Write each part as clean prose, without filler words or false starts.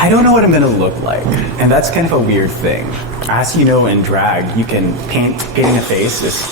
I don't know what I'm gonna look like, and that's kind of a weird thing. As you know, in drag, you can painting a face is,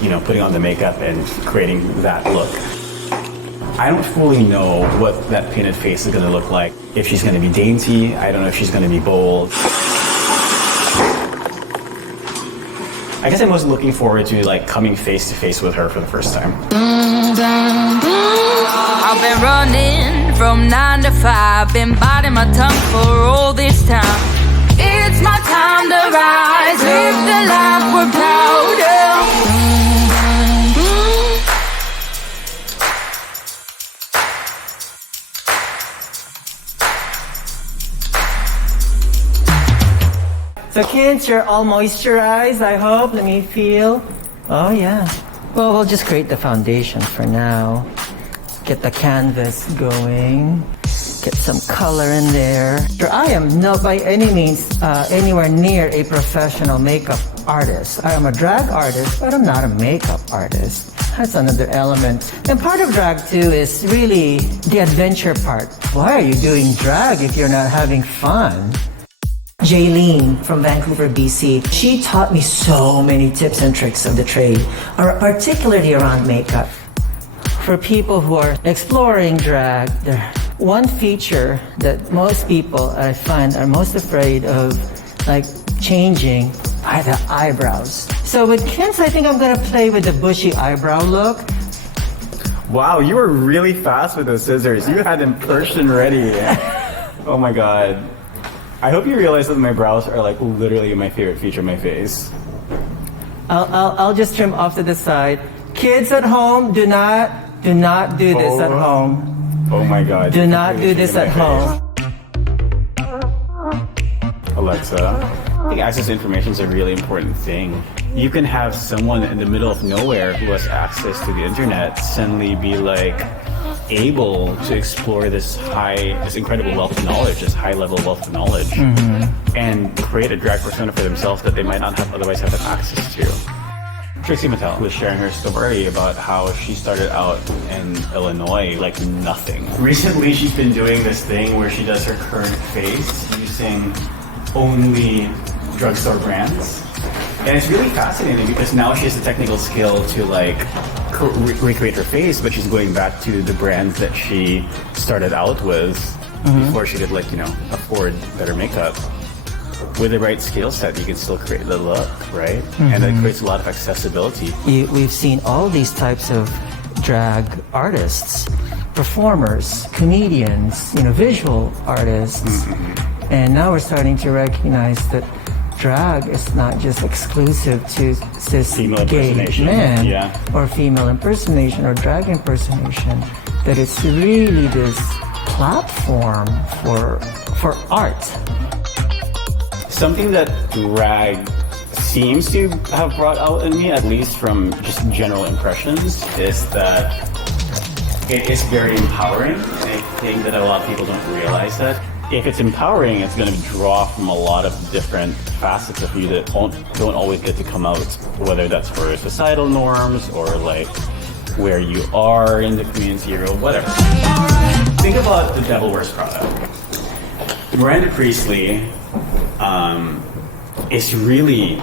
you know, putting on the makeup and creating that look. I don't fully know what that painted face is gonna look like. If she's gonna be dainty, I don't know if she's gonna be bold. I guess I'm most looking forward to like coming face to face with her for the first time. I've been running from 9 to 5, been biting my tongue for all this time. It's my time to rise, live the life we're proud of. So Kince, you're all moisturized, I hope. Let me feel. Oh yeah. Well, we'll just create the foundation for now. Get the canvas going. Get some color in there. I am not by any means anywhere near a professional makeup artist. I am a drag artist, but I'm not a makeup artist. That's another element. And part of drag too is really the adventure part. Why are you doing drag if you're not having fun? Jaylene from Vancouver, BC, she taught me so many tips and tricks of the trade, particularly around makeup. For people who are exploring drag, one feature that most people I find are most afraid of like changing are the eyebrows. So with Kince, I think I'm gonna play with the bushy eyebrow look. Wow, you were really fast with those scissors. You had them Persian ready. Oh my god. I hope you realize that my brows are like literally my favorite feature of my face. I'll just trim off to the side. Kids at home, do not do this at home. Oh my god. Do not do this at home. Alexa, I think access to information is a really important thing. You can have someone in the middle of nowhere who has access to the internet suddenly be like able to explore this incredible wealth of knowledge, this high level wealth of knowledge, and create a drag persona for themselves that they might not have otherwise have access to. Trixie Mattel was sharing her story about how she started out in Illinois like nothing. Recently, she's been doing this thing where she does her current face using only drugstore brands. And it's really fascinating because now she has the technical skill to like recreate her face, but she's going back to the brands that she started out with before she could like, you know, afford better makeup. With the right skill set, you can still create the look, right? And it creates a lot of accessibility. We've seen all these types of drag artists, performers, comedians, you know, visual artists. And now we're starting to recognize that drag is not just exclusive to cis gay men or female impersonation or drag impersonation, that it's really this platform for art. Something that drag seems to have brought out in me, at least from just general impressions, is that it is very empowering. And I think that a lot of people don't realize that. If it's empowering, it's going to draw from a lot of different facets of you that don't always get to come out, whether that's for societal norms or like where you are in the community or whatever. Think about The Devil Wears Prada. Miranda Priestley is really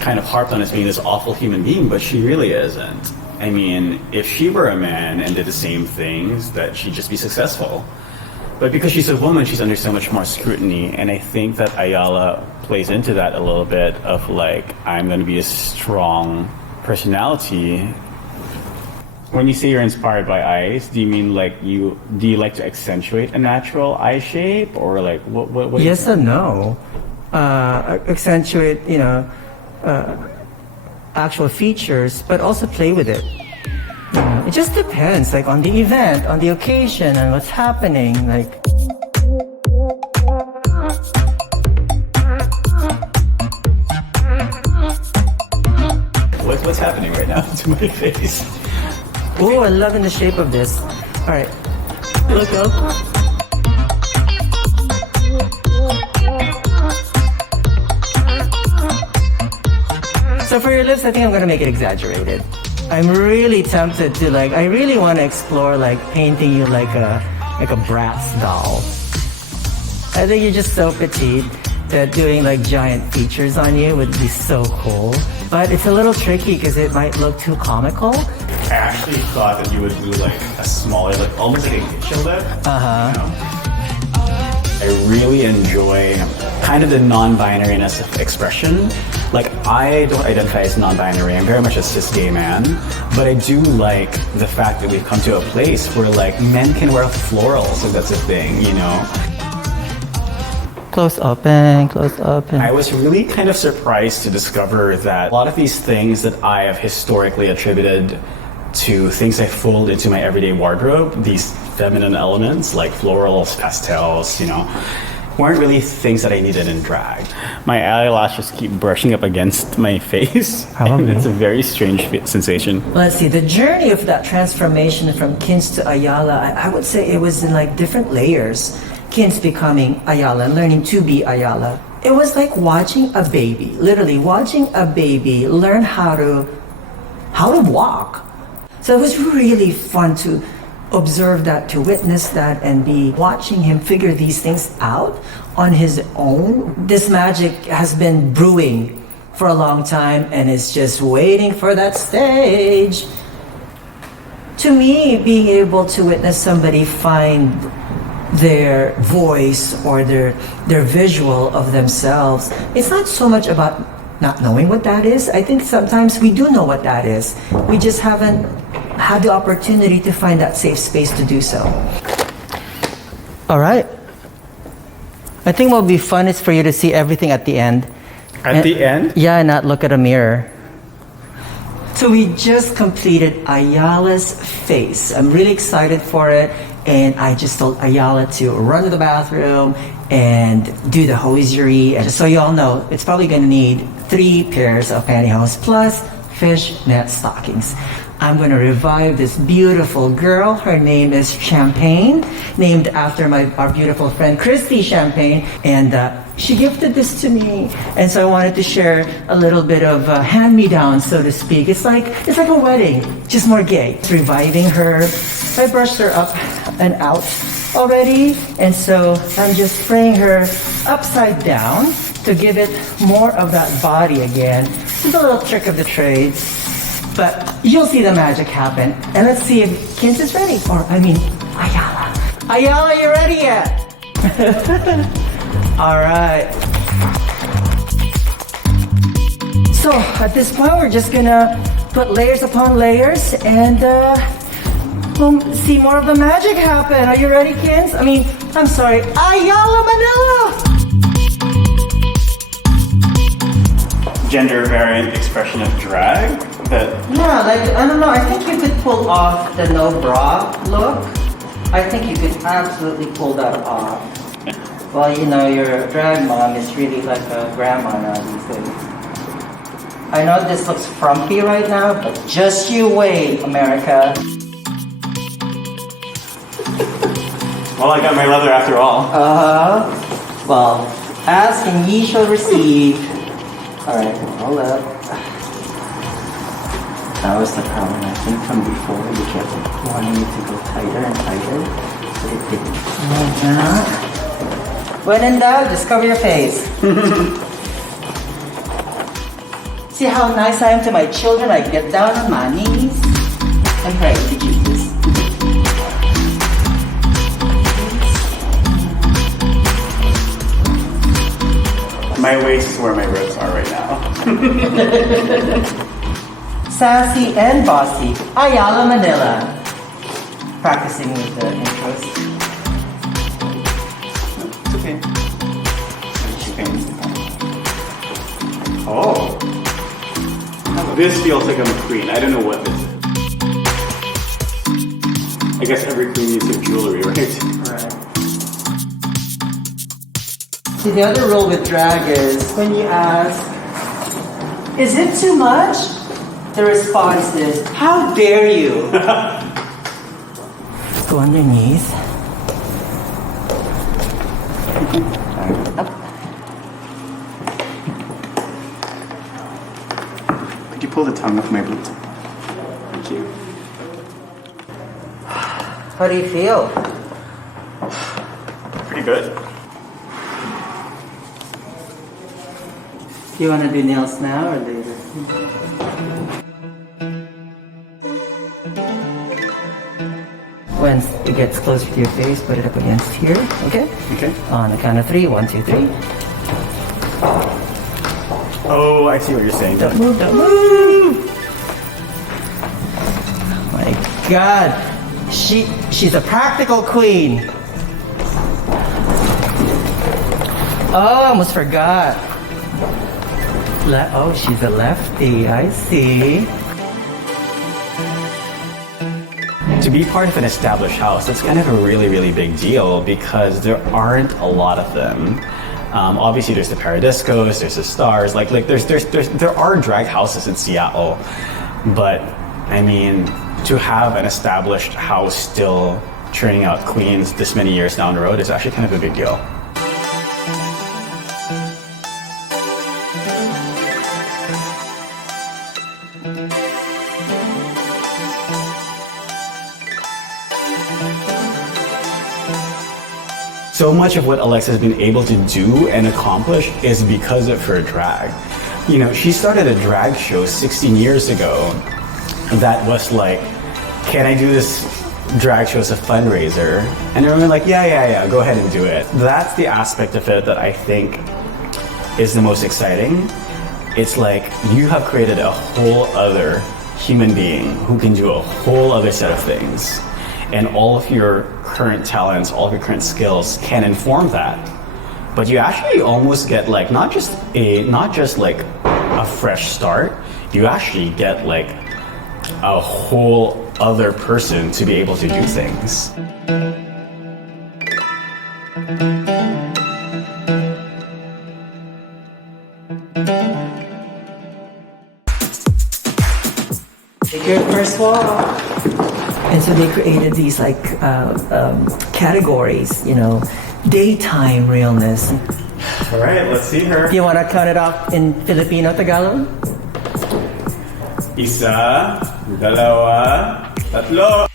kind of harped on as being this awful human being, but she really isn't. I mean, if she were a man and did the same things, that she'd just be successful. But because she's a woman, she's under so much more scrutiny, and I think that Ayala plays into that a little bit of like, I'm going to be a strong personality. When you say you're inspired by eyes, do you mean like do you like to accentuate a natural eye shape, or like what Yes and no. Accentuate, you know, actual features, but also play with it. It just depends, like on the event, on the occasion, and what's happening. Like, what's happening right now to my face? Oh, I'm loving the shape of this. All right, look up. So for your lips, I think I'm gonna make it exaggerated. I'm really tempted to like, I really want to explore like painting you like a Bratz doll. I think you're just so petite that doing like giant features on you would be so cool. But it's a little tricky because it might look too comical. I actually thought that you would do like a smaller, like almost like a kitchen lip. You know? I really enjoy kind of the non-binariness of expression. Like, I don't identify as non-binary, I'm very much a cis gay man, but I do like the fact that we've come to a place where like men can wear florals, if that's a thing, you know? Close open, close open. I was really kind of surprised to discover that a lot of these things that I have historically attributed to things I fold into my everyday wardrobe, these feminine elements like florals, pastels, you know, weren't really things that I needed in drag. My eyelashes keep brushing up against my face. And it's a very strange sensation. Let's see, the journey of that transformation from Kince to Ayala, I would say it was in like different layers. Kince becoming Ayala, learning to be Ayala. It was like watching a baby, literally watching a baby learn how to walk. So it was really fun to observe that, to witness that, and be watching him figure these things out on his own. This magic has been brewing for a long time and is just waiting for that stage. To me, being able to witness somebody find their voice or their visual of themselves, it's not so much about not knowing what that is. I think sometimes we do know what that is. We just haven't had the opportunity to find that safe space to do so. All right. I think what will be fun is for you to see everything at the end. At the end? Yeah, and not look at a mirror. So we just completed Ayala's face. I'm really excited for it. And I just told Ayala to run to the bathroom and do the hosiery. And just so you all know, it's probably going to need 3 pairs of pantyhose plus fishnet stockings. I'm going to revive this beautiful girl. Her name is Champagne, named after our beautiful friend Christy Champagne. And she gifted this to me. And so I wanted to share a little bit of hand-me-down, so to speak. It's like a wedding, just more gay. It's reviving her. I brushed her up and out already. And so I'm just spraying her upside down to give it more of that body again. It's a little trick of the trade. But you'll see the magic happen. And let's see if Kince is ready. Ayala. Ayala, you ready yet? All right. So at this point, we're just gonna put layers upon layers and we'll see more of the magic happen. Are you ready, Kince? I'm sorry, Ayala Manila! Gender variant expression of drag? Yeah, I don't know, I think you could pull off the no bra look. I think you could absolutely pull that off. Well, you know, your drag mom is really like a grandma now these days. I know this looks frumpy right now, but just you wait, America. Well, I got my leather after all. Well, ask and ye shall receive. Alright, hold up. That was the problem. I think from before you kept wanting it to go tighter and tighter, but it didn't. Like that. When in doubt, just cover your face. See how nice I am to my children? I get down on my knees and pray to Jesus. My waist is where my ribs are right now. Sassy and bossy, Ayala Manila. Practicing with the intros. It's okay. Oh. This feels like I'm a queen. I don't know what this is. I guess every queen needs some jewelry, right? Right. See, the other rule with drag is when you ask, is it too much? The response is, how dare you? Go underneath. Up. Could you pull the tongue off my boot? Thank you. How do you feel? Pretty good. Do you want to do nails now or later? Once it gets closer to your face, put it up against here, okay? Okay. On the count of 3, 1, 2, 3. Oh, I see what you're saying. Don't move, don't move! My God, she's a practical queen. Oh, I almost forgot. Oh, she's a lefty, I see. To be part of an established house, that's kind of a really, really big deal because there aren't a lot of them. Obviously, there's the Paradiscos, there's the Stars, there are drag houses in Seattle, but I mean, to have an established house still churning out queens this many years down the road is actually kind of a big deal. So much of what Aleksa has been able to do and accomplish is because of her drag. You know, she started a drag show 16 years ago that was like, can I do this drag show as a fundraiser? And everyone was like, yeah, go ahead and do it. That's the aspect of it that I think is the most exciting. It's like you have created a whole other human being who can do a whole other set of things. And all of your current talents, all of your current skills can inform that. But you actually almost get like not just like a fresh start, you actually get like a whole other person to be able to do things. Take your first walk. And so they created these like categories, you know, daytime realness. All right, let's see her. Do you want to count it off in Filipino Tagalog? Isa, dalawa, tatlo.